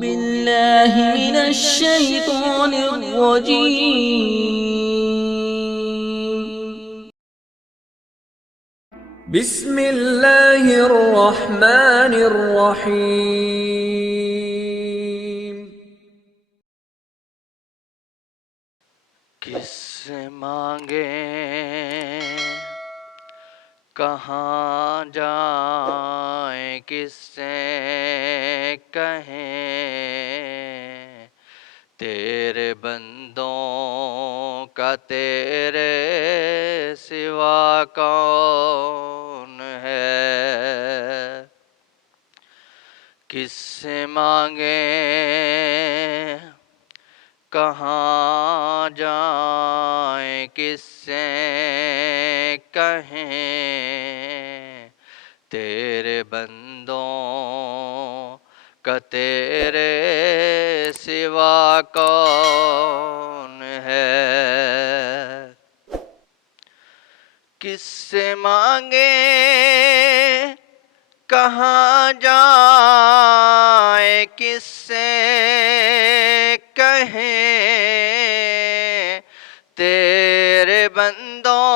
بالله من الشيطان الرجيم. بسم الله الرحمن الرحیم. کس سے مانگیں کہاں جائیں، کس سے کہیں، تیرے بندوں کا تیرے سوا کون ہے. کس سے مانگیں کہاں جائیں، کس سے کہیں، تیرے بندوں کا تیرے سوا کون ہے. کس سے مانگیں کہاں جائیں، کس سے کہیں، تیرے بندوں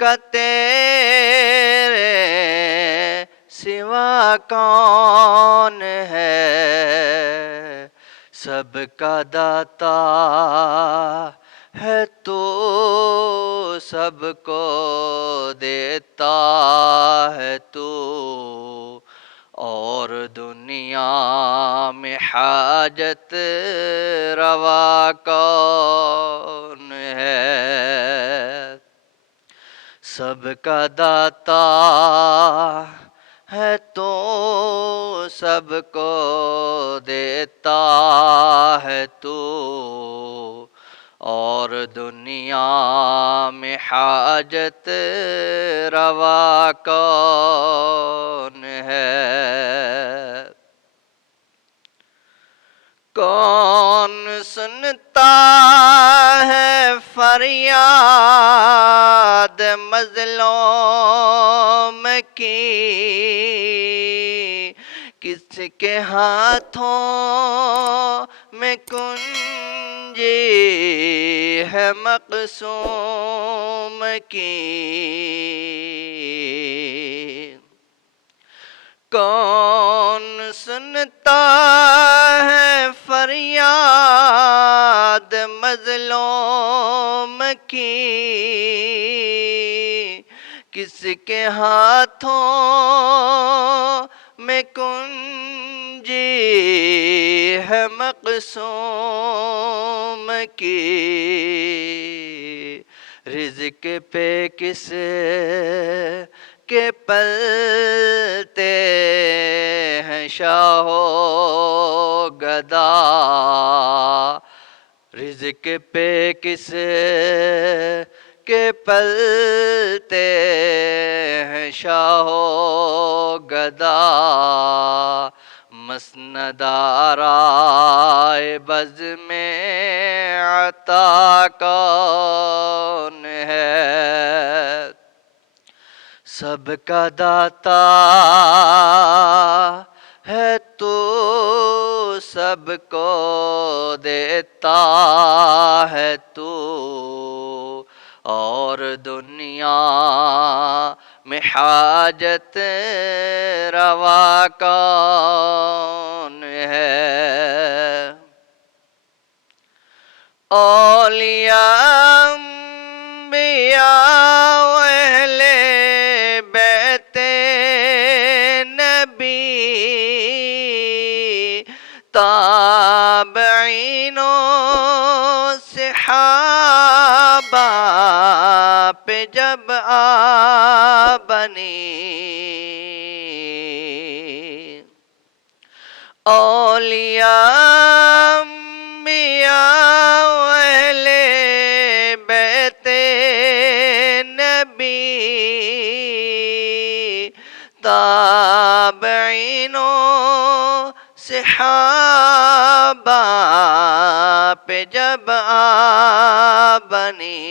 کا تیرے سوا کون ہے. سب کا داتا ہے تو سب کو دیتا ہے تو، اور دنیا میں حاجت روا کون ہے. سب کا داتا ہے تو سب کو دیتا ہے تو، اور دنیا میں حاجت روا کون ہے. کون سنتا ہے فریاد مظلوم کی، کس کے ہاتھوں میں کنجی ہے مقسوم کی. کون سنتا ہے فریاد مظلوم کی، کس کے ہاتھوں میں کنجی ہے مقسوم کی. رزق پہ کس کے پلتے ہیں شاہ و گدا، رزق پہ کس کے پلتے ہیں شاہ و گدا. مسند آرائے بز میں عطا کون ہے. سب کا داتا ہے تو سب کو دیتا ہے تو، اور دنیا میں حاجت روا کون ہے. اولیاء انبیاء و اہل بیت نبی، تابعین و صحابہ پہ جب بنی، اولیاء انبیاء و اہل بیت نبی، تابعین و صحابہ پہ جب بنی،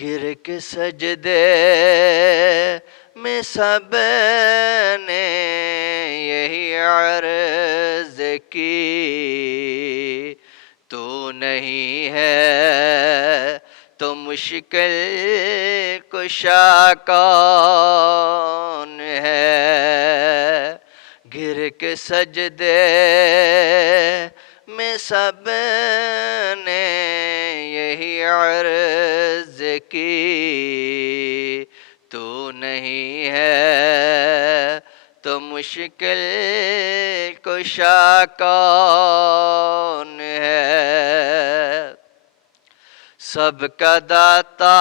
گر کے سجدے میں سب نے یہی عرض کی تو نہیں ہے تو مشکل کشا کون ہے گر کے سجدے میں سب نے یہی عرض کی تو نہیں ہے تو مشکل کشا کون ہے سب کا داتا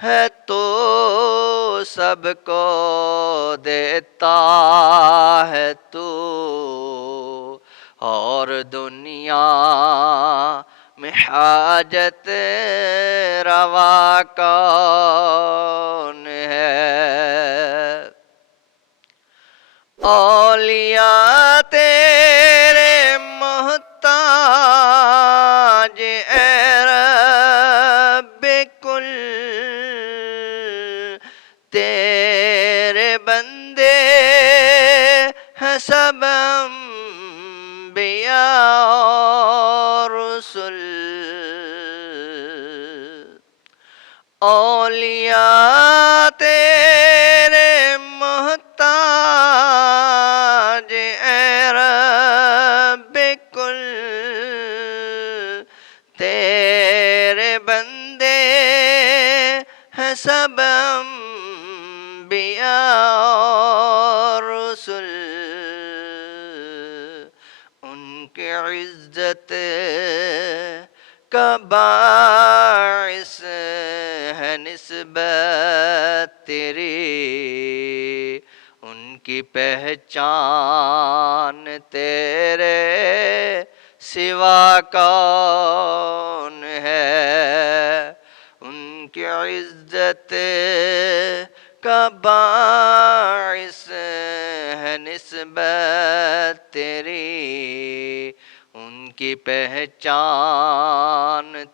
ہے تو سب کو دیتا ہے تو اور دنیا میں حاجت روا کون ہے اولیاء تیرے محتاج اے رب کل تیرے بندے ہیں سب انبیاء اور رسل اولیاء تیرے محتاج اے رب کل تیرے بندے ہیں سب انبیاء اور رسل ان کی عزت کا باعث ہے نسبت تیری ان کی پہچان تیرے سوا کون ہے ان کی عزت کا باعث ہے نسبت تیری ان کی پہچان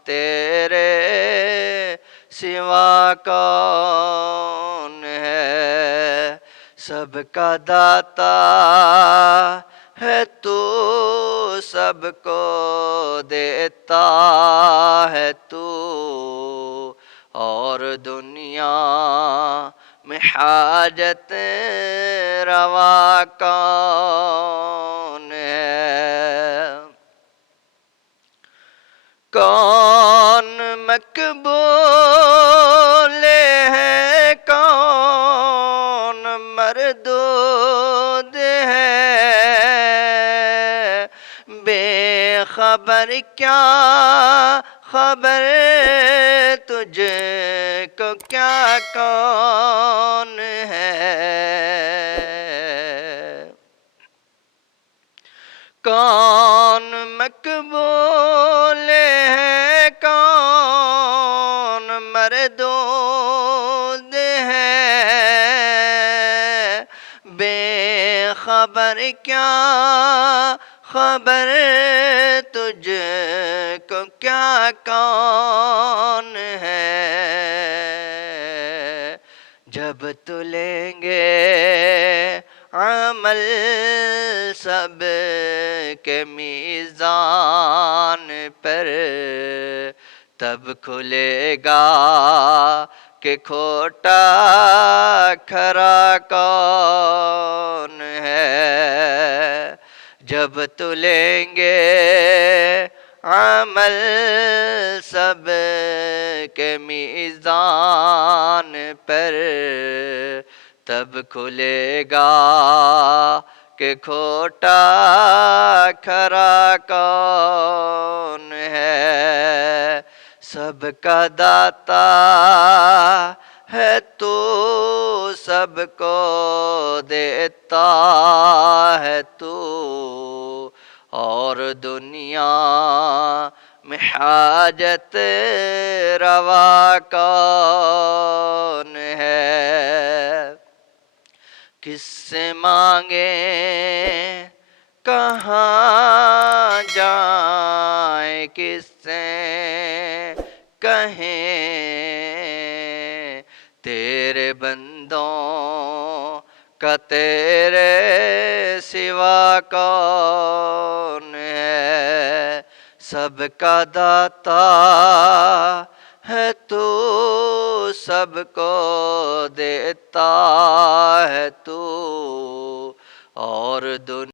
تیرے سوا کون ہے سب کا داتا ہے تو سب کو دیتا ہے تو اور دنیا میں حاجت روا کون ہے کون مقبول ہے کون مردود ہے بے خبر کیا خبر تجھ کو کیا کون ہے کون مقبول ہے کون مردود ہے بے خبر کیا خبر تجھ کو کیا کون ہے جب تلیں گے عمل سب کے میزان پر تب کھلے گا کہ کھوٹا کھرا کون ہے جب تلیں گے عمل سب کے میزان پر تب کھلے گا کہ کھوٹا کھرا کون ہے سب کا داتا ہے تو سب کو دیتا ہے تو اور دنیا میں حاجت روا کون ہے کس سے مانگیں کہاں جائیں کس سے کہیں تیرے بندوں کا تیرے سوا کون ہے، سب کا داتا ہے تو، سب کو دیتا ہے تو، اور دنیا